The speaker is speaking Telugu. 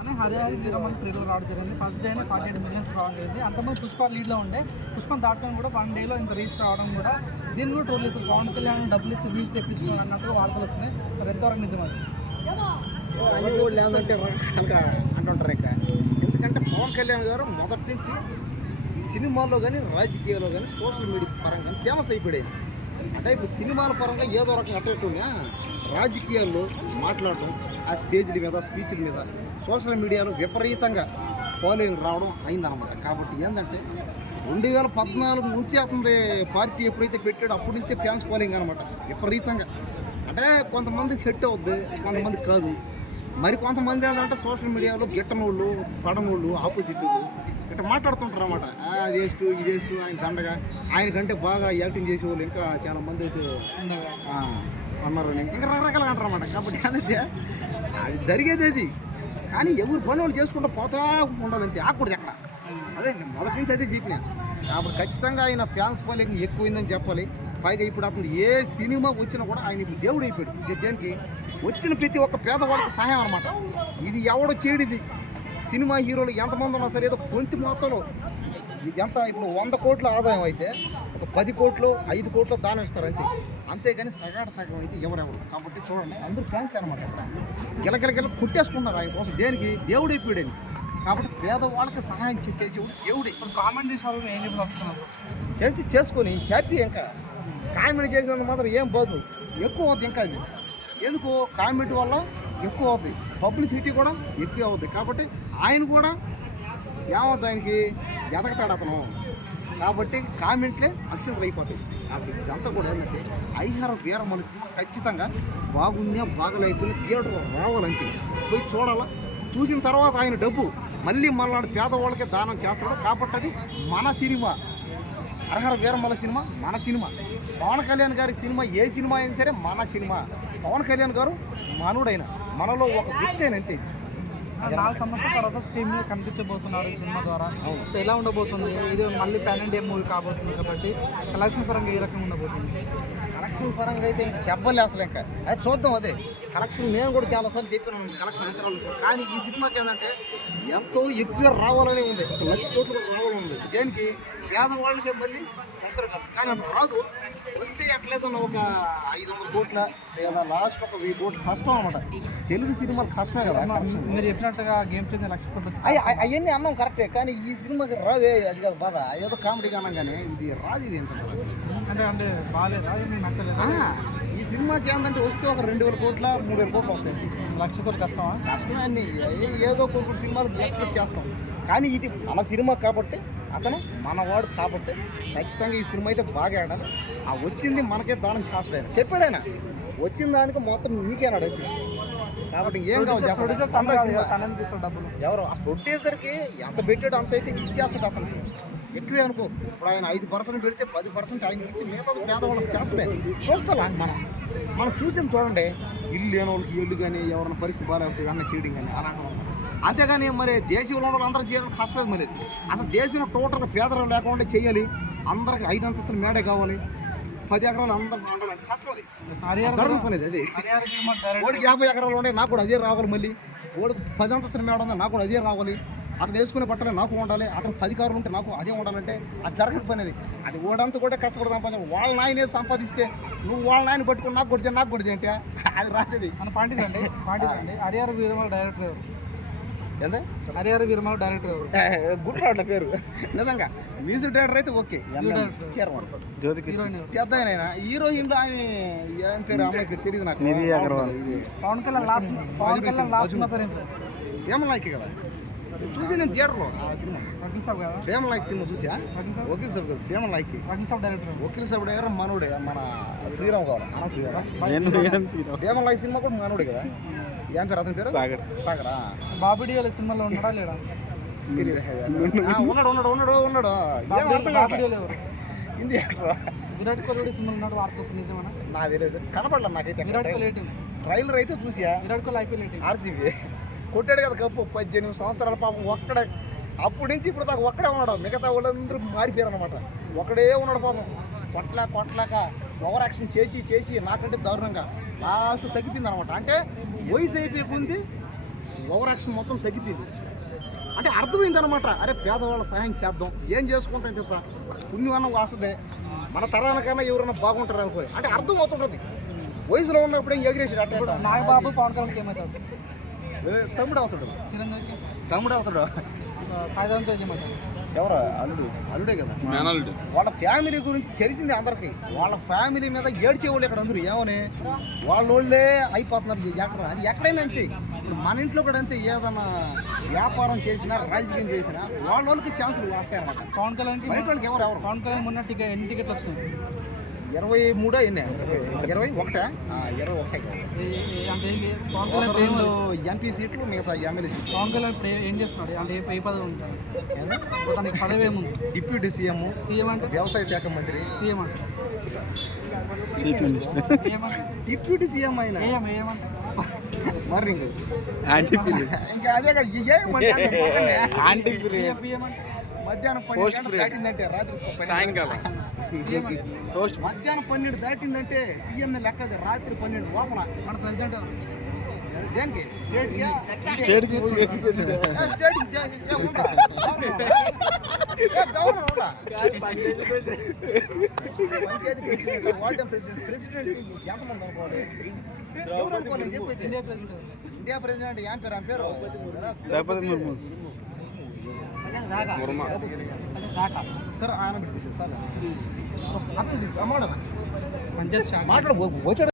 అని హరిహరి వీరమల్ ప్రియులు రావడం జరిగింది. ఫస్ట్ డేనే ఫార్టీ ఎయిట్ మిలియన్స్ రావడం జరిగింది అంతమంది పుష్ప లీడ్లో ఉండే. పుష్పం దాటడం కూడా వన్ డేలో ఇంత రీచ్ రావడం కూడా దీన్ని కూడా ట్రోల్ చేస్తారు పవన్ కళ్యాణ్ డబ్బులు ఇచ్చి వ్యూస్ తెప్పించుకోవాలి అన్నట్టు వార్తలు వస్తున్నాయి. మరి ఎంతవరకు నిజం అది లేదంటే అంటుంటారు ఇంకా ఎందుకంటే పవన్ కళ్యాణ్ గారు మొదటి నుంచి సినిమాల్లో కానీ రాజకీయాల్లో కానీ సోషల్ మీడియా పరంగా ఫేమస్ అయిపోయాయి అంటే ఇప్పుడు సినిమాల పరంగా ఏదో రకంగా అట్టేట్టుగా రాజకీయాల్లో మాట్లాడటం ఆ స్టేజ్ల మీద స్పీచ్ల మీద సోషల్ మీడియాలో విపరీతంగా ఫాలోయింగ్ రావడం అయిందనమాట కాబట్టి ఏంటంటే రెండు వేల పద్నాలుగు నుంచి అతని పార్టీ ఎప్పుడైతే పెట్టాడో అప్పటి నుంచే ఫ్యాన్స్ ఫాలోయింగ్ అనమాట విపరీతంగా. అంటే కొంతమందికి సెట్ అవుద్ది కొంతమందికి కాదు. మరి కొంతమంది ఏంటంటే సోషల్ మీడియాలో గిట్టనోళ్ళు పడనోళ్ళు ఆపోజిట్ ఇట్లా మాట్లాడుతుంటారు అనమాట అది వేస్ట్ ఇది వేస్ట్ ఆయన దండగా. ఆయన కంటే బాగా యాక్టింగ్ చేసే వాళ్ళు ఇంకా చాలా మంది అయితే ఉండగా ఆ, ఉన్నారు అని ఇంకా రకరకాలుగా అంటారు అనమాట కాబట్టి ఏంటంటే అది జరిగేది అది. కానీ ఎవరు పని వాళ్ళు చేసుకుంటూ పోతా ఉండాలంతే. ఆకూడదు ఎక్కడ? అదే నేను మొదటి నుంచి అదే చెప్పిన. కాబట్టి ఖచ్చితంగా ఆయన ఫ్యాన్స్ ఫాలోయింగ్ ఎక్కువైందని చెప్పాలి. పైగా ఇప్పుడు అతను ఏ సినిమా వచ్చినా కూడా ఆయన ఇప్పుడు దేవుడు అయిపోయాడు. ఇది దేనికి? వచ్చిన ప్రతి ఒక్క పేదవాడికి సహాయం అనమాట ఇది ఎవడో చేడిది సినిమా హీరోలు ఎంతమంది ఉన్నా సరే ఏదో కొంత మొత్తంలో ఎంత? ఇప్పుడు వంద కోట్ల ఆదాయం అయితే ఒక పది కోట్లు ఐదు కోట్లు దానం ఇస్తారు అంతే. అంతేగాని సగాడు సగం అయితే ఎవరెవరు? కాబట్టి చూడండి అందరూ ఫ్యాన్స్ అనమాట గిలగిల గిల కుట్టేసుకున్నారు ఆయన కోసం. దేనికి? దేవుడు అయిపోయాడు కాబట్టి పేదవాళ్ళకి సహాయం చే- చేసేవాడు దేవుడే. ఇప్పుడు కామెంట్ చేసే వాళ్ళు ఏం చేస్తే చేసుకొని హ్యాపీ ఇంకా. కామెంట్ చేసినందుకు మాత్రం ఏం పోదు ఎక్కువ అవుతుంది ఇంకా అది. ఎందుకు? కామెంట్ వల్ల ఎక్కువ అవుతుంది పబ్లిసిటీ కూడా ఎక్కువ అవుతుంది కాబట్టి ఆయన కూడా ఏమవుతుంది ఆయనకి? ఎదగతాడు అతను. కాబట్టి కామెంట్లే అక్షంతలు అయిపోతాయి కాబట్టి ఇదంతా కూడా ఏంటంటే ఐహార వీర మనసు ఖచ్చితంగా బాగున్నా బాగలేకపోయినా థియేటర్ రావాలంటే పోయి చూడాలా. చూసిన తర్వాత ఆయన డబ్బు మళ్ళీ మళ్ళీ పేదవాళ్ళకే దానం చేస్తాడు. కాబట్టి అది మన సినిమా. అర్హర వీరమల సినిమా మన సినిమా. పవన్ కళ్యాణ్ గారి సినిమా ఏ సినిమా అయినా సరే మన సినిమా. పవన్ కళ్యాణ్ గారు మనోడైన. మనలో ఒక వ్యక్తేనంతే నాలుగు సంవత్సరాల తర్వాత స్క్రీన్ మీద కనిపించబోతున్నారు ఈ సినిమా ద్వారా. సో ఎలా ఉండబోతుంది? ఇది మళ్ళీ ప్యాన్ ఇండియా మూవీ కాబోతుంది కాబట్టి కలెక్షన్ పరంగా ఏ రకంగా ఉండబోతుంది? కలెక్షన్ పరంగా అయితే చెప్పలే అసలు ఇంకా. అది చూద్దాం అదే. కలెక్షన్ నేను కూడా చాలాసార్లు చెప్పాను కలెక్షన్ ఎంత రావాలి కానీ ఈ సినిమాకి ఏంటంటే ఎంతో ఎక్కువ రావాలని ఉంది. ఒక లక్ష కోట్లు కూడా రావాలని ఉంది. దేనికి? పేదవాళ్ళకి మళ్ళీ అసలు కానీ అంత రాదు. వస్తే ఎట్లేదన్న ఒక ఐదు వందల కోట్ల లేదా లాస్ట్ ఒక వెయ్యి కోట్లు కష్టం అనమాట తెలుగు సినిమాలు కష్టమే కదా మీరు చెప్పినట్టుగా గేమ్ చేంజ్ లక్ష అవన్నీ అన్నాం కరెక్టే. కానీ ఈ సినిమాకి రావే అది కాదు బాధ. ఏదో కామెడీగా అన్నాం కానీ ఇది రాదు ఇది ఎంత అంటే అంటే బాగాలేదా ఇది మీకు నచ్చలేదా? ఆ, ఈ సినిమాకి ఏంటంటే వస్తే ఒక రెండు వేల కోట్ల మూడు వేల కోట్లు వస్తాయి. లక్ష కోట్లు కష్టమా? కష్టమే ఏ- ఏదో కొన్ని సినిమాలు ఎక్స్పెక్ట్ చేస్తాం. కానీ ఇది మన సినిమా కాబట్టి అతను మనవాడు కాబట్టి ఖచ్చితంగా ఈ సినిమా అయితే బాగా ఆడాలి. ఆ వచ్చింది మనకే దానం చేస్తాడు చెప్పాడైనా వచ్చిన దానికి మొత్తం నీకేనాడు అది కాబట్టి ఏం కావాలి ప్రొడ్యూసర్ ఎవరు? ఆ ప్రొడ్యూసర్కి ఎంత పెట్టాడు అంత అయితే ఇచ్చేస్తాడు అతనికి ఎక్కువే అనుకో. ఇప్పుడు ఆయన ఐదు పర్సెంట్ పెడితే పది పర్సెంట్ ఆయనకి ఇచ్చి మిగతాది పేదవాళ్ళకి చేస్తాడే చూస్తా మనం మనం చూసాం చూడండి. ఇల్లు లేని వాళ్ళకి ఇల్లు కానీ ఎవరైనా పరిస్థితి బాగాలేకపోతే అన్న చేయడం కానీ అలాంటి. అంతేగాని మరి దేశంలో ఉన్న అందరూ చేయడం కష్టమే మరి. అసలు దేశంలో టోటల్గా పేదలు లేకుండా చేయాలి. అందరికి ఐదు అంతస్తుల మేడే కావాలి. పది ఎకరాలు ఉండాలి కష్టం అది. జరగని పని అది ఓడికి యాభై ఎకరాలు ఉన్నాయి నాకు కూడా అదే రావాలి మళ్ళీ. ఓడికి పది అంతస్తుల మేడ ఉంది నాకు కూడా అదే రావాలి. అతను వేసుకునే బట్టలు నాకు ఉండాలి అతను పది కార్లు ఉంటే నాకు అదే ఉండాలంటే అది జరగని పని అది. అది ఓడంతా కూడా కష్టపడి సంపాదించాలి. వాళ్ళ నాయనే సంపాదిస్తే నువ్వు వాళ్ళ నాయన పట్టుకుని నాకు కొడితే నాకు కొడితే అంటే అది రాలేదు మన పార్టీ అండి పార్టీ అండి. హరిహర వీరమల డైరెక్టర్ ఎవరు? ఏందే? హరిహర వీరమల డైరెక్టర్ ఎవరు? గుర్తురాట్ల పేరు. నిజంగా మ్యూజిక్ డైరెక్టర్ అయితే ఓకే. హీరోయిన్ ఎవరు? పెద్ద ఆయన హీరోయిన్లో ఆమె ఏం పేరు ఆ అమ్మాయి పేరు తెలియదు నాకు. నిధి అగర్వాల్. ఇది పవన్ కళ్యాణ్ లాస్ట్ పవన్ కళ్యాణ్ లాస్ట్ ఉన్న పేరు ఏం పేరు ఏమన్నాయికి కదా. చూసి నేను థియేటర్లో సినిమా. కదా? ప్రేమ లైక్ సినిమా చూసా? వకీల్ సాబ్ కాదు ప్రేమ లైక్ వకీల్ సాబ్ డైరెక్టర్ మనోడే మన శ్రీరామ్ కావాలి అన్న శ్రీరామ్. ప్రేమ లైక్ సినిమా కూడా మనోడే కదా? ఏం పేరు అతని పేరు? సాగర్. సాగరా? బాబీ డియోల్ సినిమాలో ఉన్నాడా లేడా? ఉన్నాడు ఉన్నాడు ఉన్నాడు ఉన్నాడు. ఏం అర్థం హిందీ యాక్టర్ విరాట్ కోహ్లీ సినిమాలో ఉన్నాడు వార్త నిజమేనా? నాకు తెలియదు. కనపడలే నాకైతే. విరాట్ కోహ్లీ ట్రైలర్ అయితే చూసా. Virat Kohli IPL a team RCB. కొట్టాడు కదా కప్పు. పద్దెనిమిది సంవత్సరాల పాపం ఒక్కడే. అప్పటి నుంచి ఇప్పుడు దాకా ఒక్కడే ఉన్నాడు. మిగతా వాళ్ళందరూ మారిపోయారు అనమాట ఒకడే ఉన్నాడు పాపం. కొట్లా కొట్లాక ఓవర్ యాక్షన్ చేసి చేసి నాకంటే దారుణంగా లాస్ట్ తగ్గిపోయింది అనమాట అంటే వయసు అయిపోయింది ఓవర్ యాక్షన్ మొత్తం తగ్గిపోయింది. అంటే అర్థమైంది అనమాట అరే పేదవాళ్ళ సహాయం చేద్దాం. ఏం చేసుకుంటాం చెప్తా పుణ్యమన్నం వస్తుంది మన తరాలకన్నా ఎవరైనా బాగుంటారు అనుకో అంటే అర్థం అవుతుంటుంది. వయసులో ఉన్నప్పుడు ఏం ఎగిరేసాడు ఇప్పుడు నాగబాబు పవన్ కళ్యాణ్ ఏమవుతాడు తమ్ముడు అవుతాడు. తమ్ముడు అవుతాడు? ఎవరు? అల్లుడు. అల్లుడే కదా. మేనల్లుడు. వాళ్ళ ఫ్యామిలీ గురించి తెలిసింది అందరికి. వాళ్ళ ఫ్యామిలీ మీద ఏడ్చేవాళ్ళు ఇక్కడ అందరూ ఏమని. వాళ్ళ వాళ్ళే అయిపోతున్నారు ఎక్కడ? అది ఎక్కడైనా అంతే. ఇప్పుడు మన ఇంట్లో కూడా అంతే. ఏదైనా వ్యాపారం చేసినా రాజకీయం చేసినా వాళ్ళ వాళ్ళకి ఛాన్సులు వస్తాయన్నమాట పవన్ వాళ్ళకి ఎవరు? ఎవరు? పవన్ కళ్యాణ్ మొన్న టికెట్ ఎన్ని టికెట్లు వచ్చినాయి? ఇరవై మూడో ఎన్ని ఇరవై ఒకటా? ఆ, ఇరవై ఒకటే. ఎంపీ సీట్లు మిగతా ఎమ్మెల్యే సీట్లు. పవన్ కళ్యాణ్ ఇప్పుడు ఏ- చేస్తున్నాడు? అంటే ఏ పదవి పదవి ఏముంది? డిప్యూటీ సీఎం సీఎం అంటే? వ్యవసాయ శాఖ మంత్రి. సీఎం అంటే? డిప్యూటీ సీఎం ఏమంటే మరి ఇంక. అదే కదా మధ్యాహ్నం పన్నెండు. దాటిందంటే రాత్రి సాయంకాలం. పోస్ట్ మధ్యాహ్నం పన్నెండు దాటిందంటే పిఎంఏ లెక్క రాత్రి పన్నెండు లోపల మన ప్రెసిడెంట్ దేనికి? State president. India president. India president ఏం పేరు? ఆ పేరు? ద్రౌపది ముర్మ. సరే ఆయన మాట్లాడు వచ్చాడు